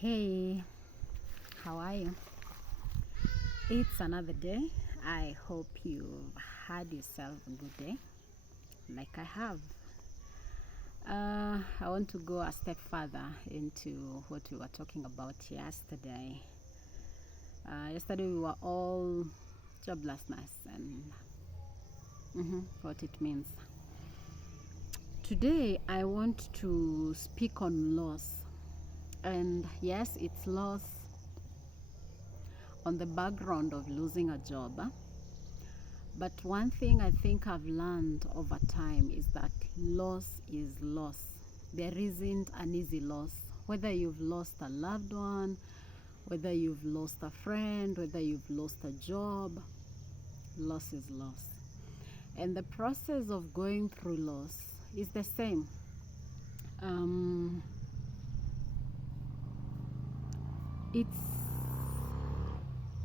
Hey, how are you? It's another day. I hope you've had yourself a good day, like I have. I want to go a step further into what we were talking about yesterday. Yesterday, we were all joblessness and what it means. Today, I want to speak on loss. And yes, it's loss on the background of losing a job. But one thing I think I've learned over time is that loss is loss. There isn't an easy loss. Whether you've lost a loved one, whether you've lost a friend, whether you've lost a job, loss is loss. And the process of going through loss is the same.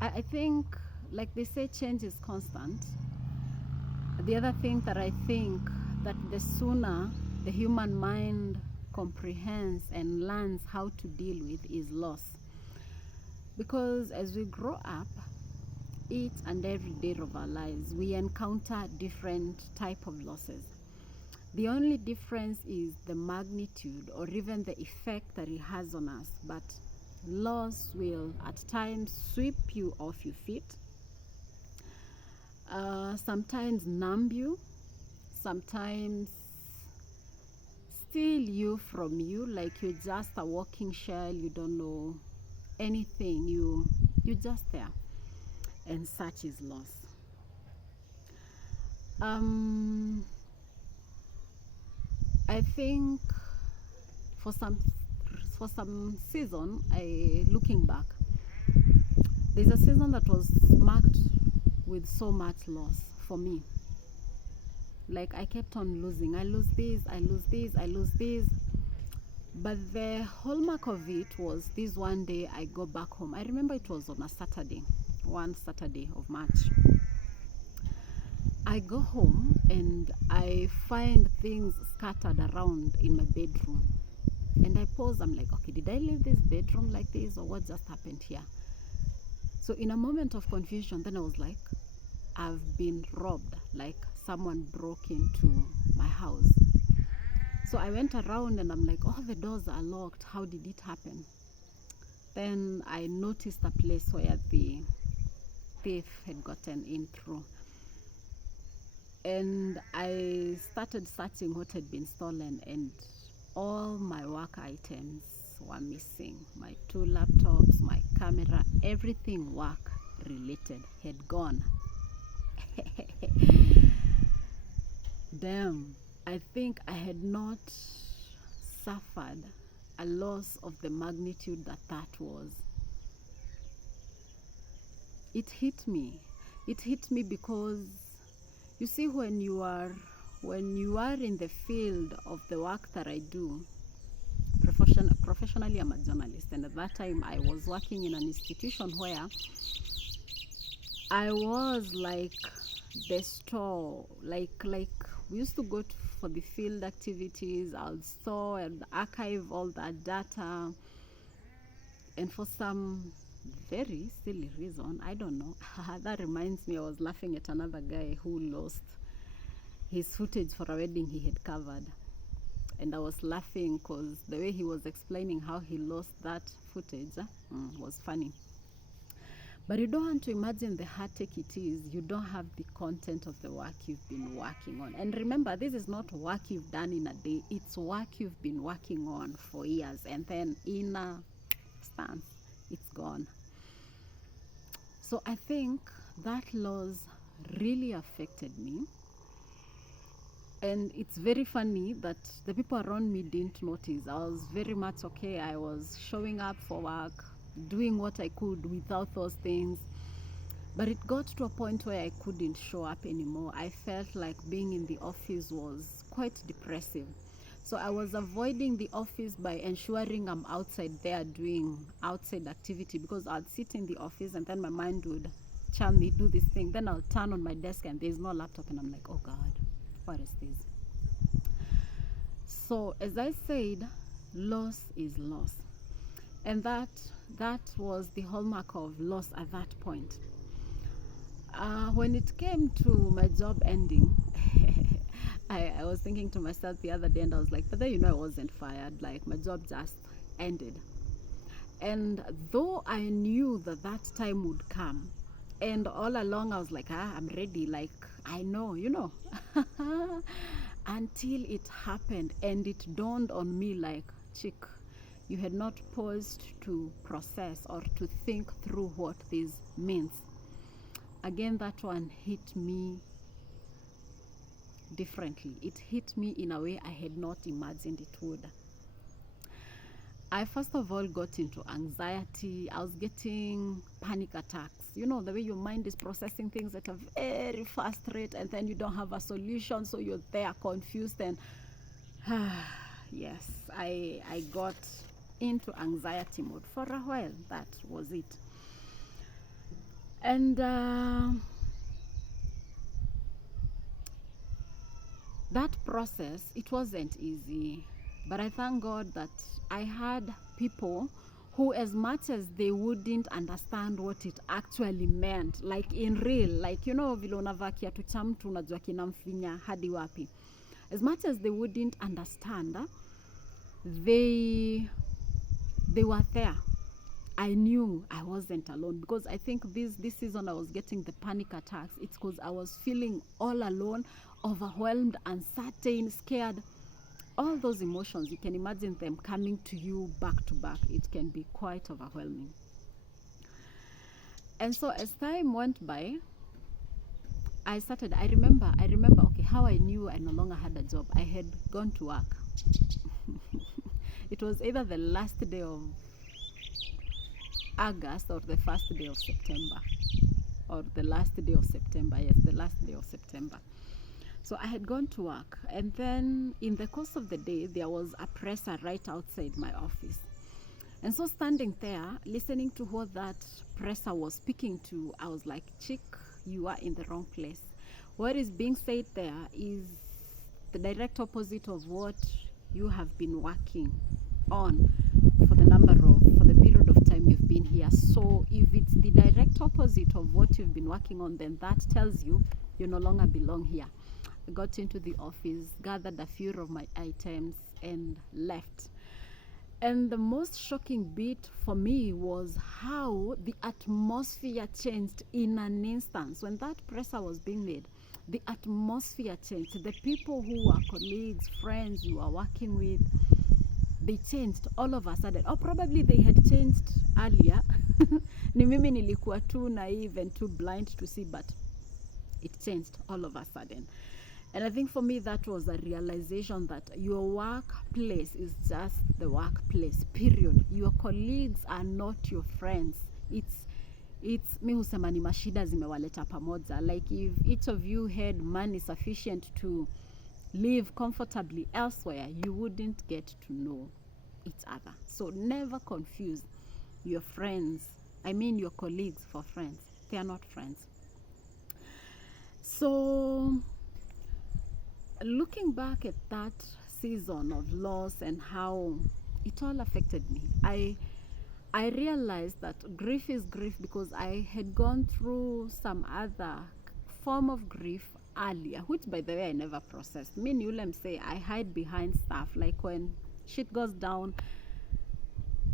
I think, like they say, change is constant. The other thing that I think that the sooner the human mind comprehends and learns how to deal with is loss. Because as we grow up, each and every day of our lives, we encounter different type of losses. The only difference is the magnitude or even the effect that it has on us. But loss will at times sweep you off your feet, sometimes numb you, sometimes steal you from you, like you're just a walking shell, you don't know anything, you're just there. And such is loss. I think for some season, looking back, there's a season that was marked with so much loss for me. Like I kept on losing. I lose this, I lose this, I lose this. But the hallmark of it was this one day I go back home. I remember it was on a Saturday, one Saturday of March. I go home and I find things scattered around in my bedroom. And I pause, I'm like, okay, did I leave this bedroom like this or what just happened here? So in a moment of confusion, then I was like, I've been robbed, like someone broke into my house. So I went around and I'm like, oh, the doors are locked. How did it happen? Then I noticed a place where the thief had gotten in through. And I started searching what had been stolen, and all my work items were missing. My 2 laptops, my camera, everything work related had gone. Damn, I think I had not suffered a loss of the magnitude that was. It hit me. It hit me because you see, when you are in the field of the work that I do, professionally I'm a journalist, and at that time I was working in an institution where I was like the store, like we used to go for the field activities. I'll store and archive all that data, and for some very silly reason, I don't know, that reminds me, I was laughing at another guy who lost his footage for a wedding he had covered. And I was laughing because the way he was explaining how he lost that footage was funny. But you don't want to imagine the heartache it is. You don't have the content of the work you've been working on. And remember, this is not work you've done in a day. It's work you've been working on for years. And then in a stance, it's gone. So I think that loss really affected me. And it's very funny that the people around me didn't notice. I was very much okay. I was showing up for work, doing what I could without those things. But it got to a point where I couldn't show up anymore. I felt like being in the office was quite depressive. So I was avoiding the office by ensuring I'm outside there doing outside activity, because I'd sit in the office and then my mind would tell me, do this thing. Then I'll turn on my desk and there's no laptop and I'm like, oh God, what is this? So as I said, loss is loss. And that was the hallmark of loss at that point. When it came to my job ending, I was thinking to myself the other day, and I was like, but then, I wasn't fired. Like, my job just ended. And though I knew that that time would come, and all along I was like, I'm ready. Like, I know, until it happened, and it dawned on me like, chick, you had not paused to process or to think through what this means. Again, that one hit me differently. It hit me in a way I had not imagined it would. I first of all got into anxiety. I was getting panic attacks. The way your mind is processing things at a very fast rate, and then you don't have a solution, so you're there confused. And yes, I got into anxiety mode for a while. That was it. And that process, it wasn't easy, but I thank God that I had people who, as much as they wouldn't understand what it actually meant, like in real, like vile unavaa kiatu cha mtu unajua kinamfinya hadi wapi, as much as they wouldn't understand, they were there. I knew I wasn't alone, because I think this season I was getting the panic attacks. It's because I was feeling all alone, overwhelmed, uncertain, scared. All those emotions, you can imagine them coming to you back to back. It can be quite overwhelming. And so as time went by, I remember, okay, how I knew I no longer had a job. I had gone to work. It was either the last day of August or the first day of September. Or the last day of September, yes, the last day of September. So I had gone to work, and then in the course of the day, there was a presser right outside my office. And so standing there, listening to what that presser was speaking to, I was like, chick, you are in the wrong place. What is being said there is the direct opposite of what you have been working on for the period of time you've been here. So if it's the direct opposite of what you've been working on, then that tells you you no longer belong here. I got into the office, gathered a few of my items, and left. And the most shocking bit for me was how the atmosphere changed in an instance. When that presser was being made, the atmosphere changed. The people who were colleagues, friends you were working with, they changed all of a sudden. Or probably they had changed earlier. Ni mimi nilikuwa too naive and too blind to see, but it changed all of a sudden. And I think for me, that was a realization that your workplace is just the workplace, period. Your colleagues are not your friends. It's mi husema ni mashida zimewaleta pamoja. Like if each of you had money sufficient to live comfortably elsewhere, you wouldn't get to know each other. So never confuse your friends, your colleagues, for friends. They are not friends. So looking back at that season of loss and how it all affected me, I realized that grief is grief because I had gone through some other form of grief earlier, which by the way I never processed. Me and Ulem say I hide behind stuff. Like when shit goes down,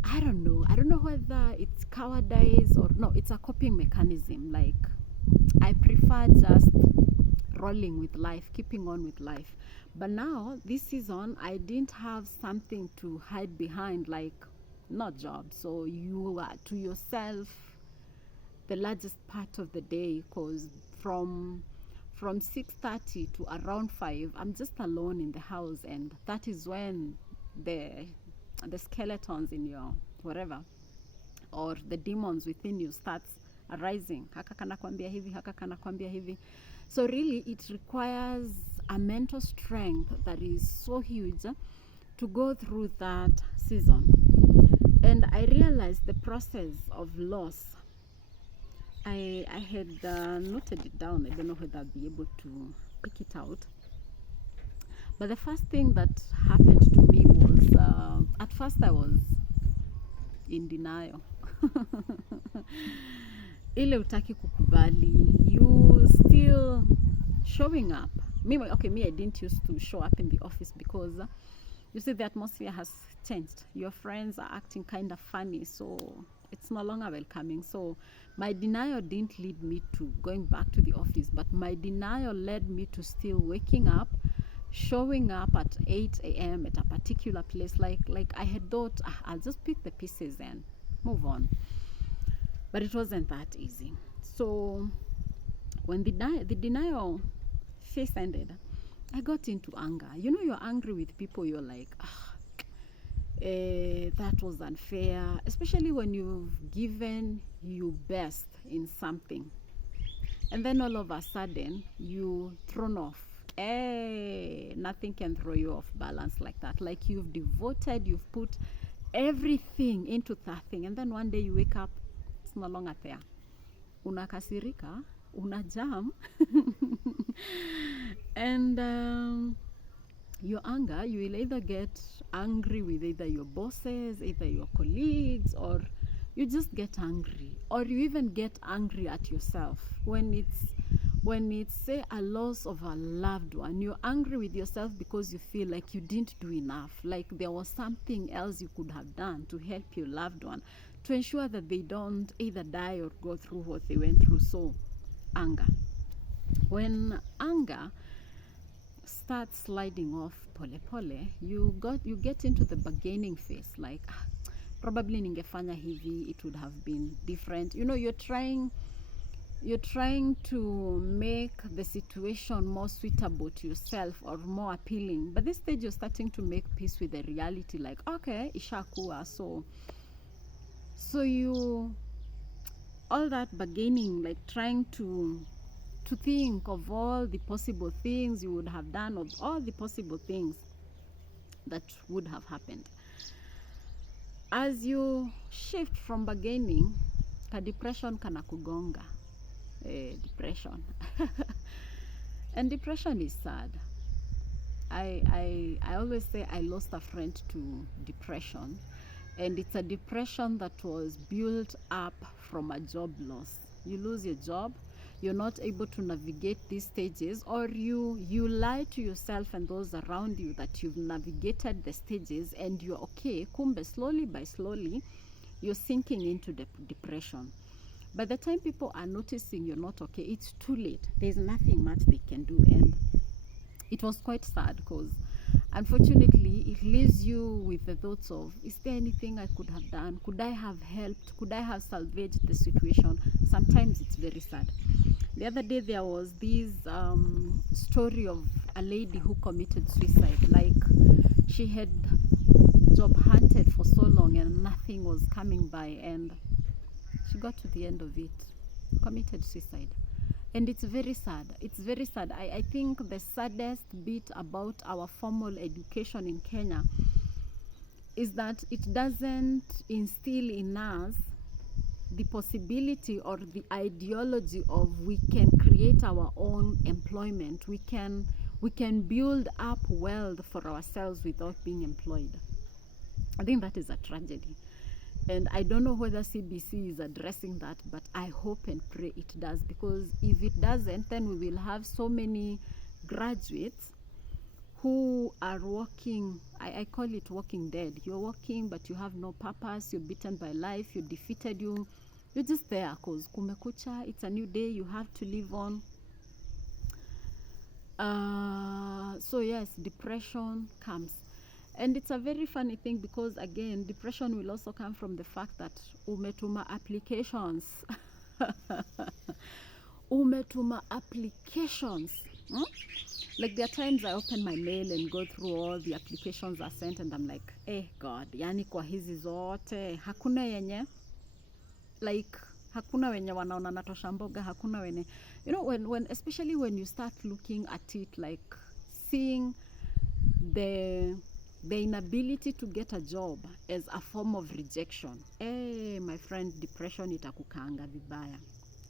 I don't know whether it's cowardice or no, it's a coping mechanism. Like I prefer just rolling with life, keeping on with life. But now this season I didn't have something to hide behind, like not job. So you are to yourself the largest part of the day, because from 6:30 to around 5 I'm just alone in the house, and that is when the skeletons in your whatever, or the demons within you starts arising. Haka kana kwambia hivi, haka kana kwambia hivi. So really it requires a mental strength that is so huge to go through that season. And I realized the process of loss. I had noted it down. I don't know whether I'll be able to pick it out. But the first thing that happened to me was, at first I was in denial. Ile utaki kukubali, you still showing up. Me, I didn't used to show up in the office because you see the atmosphere has changed. Your friends are acting kind of funny, so it's no longer welcoming. So my denial didn't lead me to going back to the office, but my denial led me to still waking up, showing up at 8 a.m. at a particular place. Like I had thought, I'll just pick the pieces and move on. But it wasn't that easy. So when the denial phase ended, I got into anger. You know, you're angry with people, you're like, that was unfair, especially when you've given your best in something. And then all of a sudden, you thrown off. Nothing can throw you off balance like that. Like you've devoted, you've put everything into that thing. And then one day you wake up, it's no longer there. Unakasirika, unajam. And your anger, you will either get angry with either your bosses, either your colleagues, or you just get angry, or you even get angry at yourself. When it's say a loss of a loved one, you're angry with yourself because you feel like you didn't do enough, like there was something else you could have done to help your loved one, to ensure that they don't either die or go through what they went through. So anger, when anger starts sliding off pole pole, you get into the bargaining phase, like probably ningefanya hivi, it would have been different. You know, you're trying to make the situation more suitable to yourself or more appealing. But this stage you're starting to make peace with the reality, like, okay, ishakuwa. So you, all that bargaining, like trying to think of all the possible things you would have done, or all the possible things that would have happened. As you shift from bargaining, ka depression kana kugonga. Depression. And depression is sad. I always say I lost a friend to depression, and it's a depression that was built up from a job loss. You lose your job, you're not able to navigate these stages, or you lie to yourself and those around you that you've navigated the stages and you're okay. Kumbe, slowly by slowly, you're sinking into depression. By the time people are noticing you're not okay, it's too late. There's nothing much they can do. And it was quite sad because unfortunately it leaves you with the thoughts of, is there anything I could have done? Could I have helped? Could I have salvaged the situation? Sometimes it's very sad. The other day there was this story of a lady who committed suicide. Like, she had job hunted for so long and nothing was coming by, and she got to the end of it, committed suicide. And it's very sad. It's very sad. I think the saddest bit about our formal education in Kenya is that it doesn't instill in us the possibility or the ideology of we can create our own employment. We can build up wealth for ourselves without being employed. I think that is a tragedy. And I don't know whether CBC is addressing that, but I hope and pray it does, because if it doesn't, then we will have so many graduates who are working, I call it walking dead. You're working, but you have no purpose. You're beaten by life. You're defeated. You're just there because kumekucha, it's a new day. You have to live on. So yes, depression comes. And it's a very funny thing because, again, depression will also come from the fact that umetuma applications. Umetuma applications. Like, there are times I open my mail and go through all the applications I sent, and I'm like, God, yani kwa hizi zote, hakuna yenye, like, hakuna wenye wanaona natosha mboga, hakuna wenye, you know, when especially when you start looking at it, like, seeing the inability to get a job as a form of rejection. My friend, depression itakukaanga vibaya.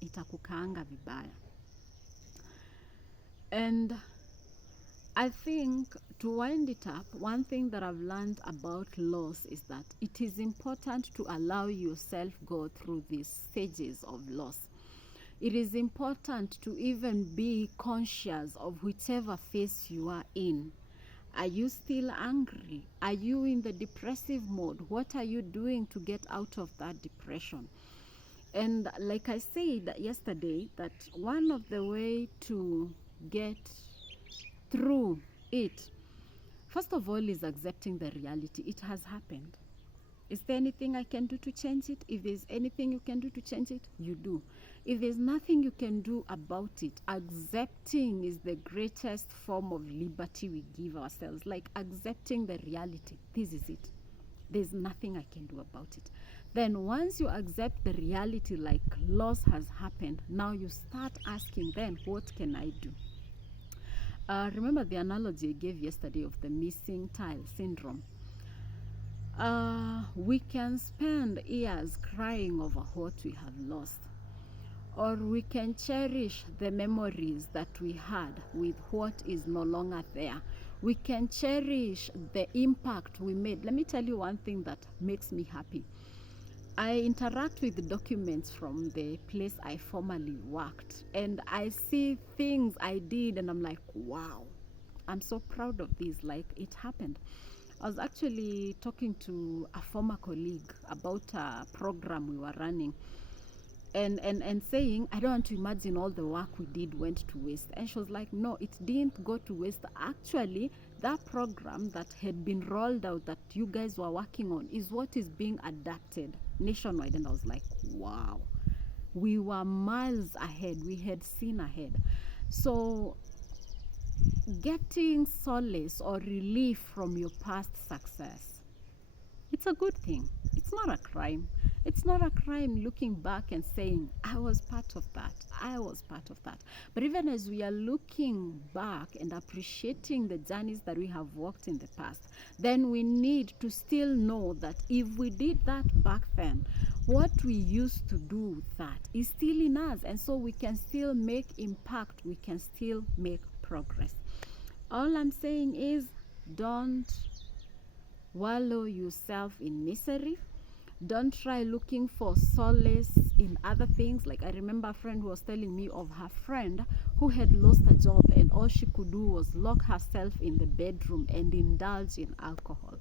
Itakukaanga vibaya. And I think to wind it up, one thing that I've learned about loss is that it is important to allow yourself go through these stages of loss. It is important to even be conscious of whichever phase you are in. Are you still angry? Are you in the depressive mode? What are you doing to get out of that depression? And like I said yesterday, that one of the way to get through it, first of all, is accepting the reality. It has happened. Is there anything I can do to change it? If there's anything you can do to change it, you do. If there's nothing you can do about it, accepting is the greatest form of liberty we give ourselves. Like accepting the reality. This is it. There's nothing I can do about it. Then once you accept the reality, like loss has happened, now you start asking, then what can I do? Remember the analogy I gave yesterday of the missing tile syndrome. We can spend years crying over what we have lost, or we can cherish the memories that we had with what is no longer there. We can cherish the impact we made. Let me tell you one thing that makes me happy. I interact with the documents from the place I formerly worked, and I see things I did and I'm like, wow, I'm so proud of this, like it happened. I was actually talking to a former colleague about a program we were running, and saying, I don't want to imagine all the work we did went to waste. And she was like, no, it didn't go to waste. Actually, that program that had been rolled out that you guys were working on is what is being adapted nationwide. And I was like, wow, we were miles ahead. We had seen ahead. So getting solace or relief from your past success, it's a good thing. It's not a crime. It's not a crime looking back and saying, I was part of that. I was part of that. But even as we are looking back and appreciating the journeys that we have walked in the past, then we need to still know that if we did that back then, what we used to do with that is still in us. And so we can still make impact. We can still make progress. All I'm saying is, don't wallow yourself in misery. Don't try looking for solace in other things. Like I remember a friend who was telling me of her friend who had lost a job and all she could do was lock herself in the bedroom and indulge in alcohol.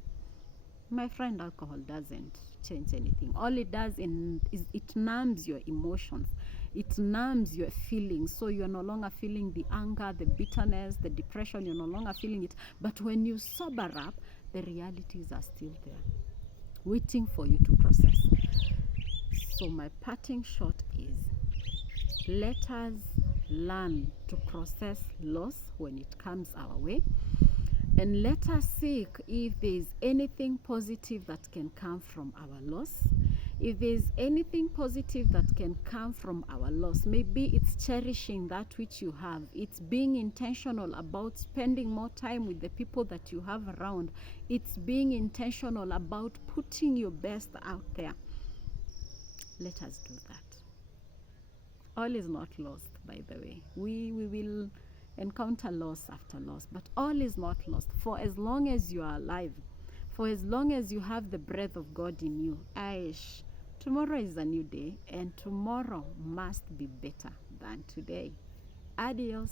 My friend, alcohol doesn't change anything. All it does is it numbs your emotions. It numbs your feelings. So you're no longer feeling the anger, the bitterness, the depression. You're no longer feeling it. But when you sober up, the realities are still there, waiting for you to process. So my parting shot is, let us learn to process loss when it comes our way, and let us seek if there is anything positive that can come from our loss. If there is anything positive that can come from our loss, maybe it's cherishing that which you have. It's being intentional about spending more time with the people that you have around. It's being intentional about putting your best out there. Let us do that. All is not lost, by the way. We will encounter loss after loss, but all is not lost. For as long as you are alive, for as long as you have the breath of God in you, tomorrow is a new day, and tomorrow must be better than today. Adios.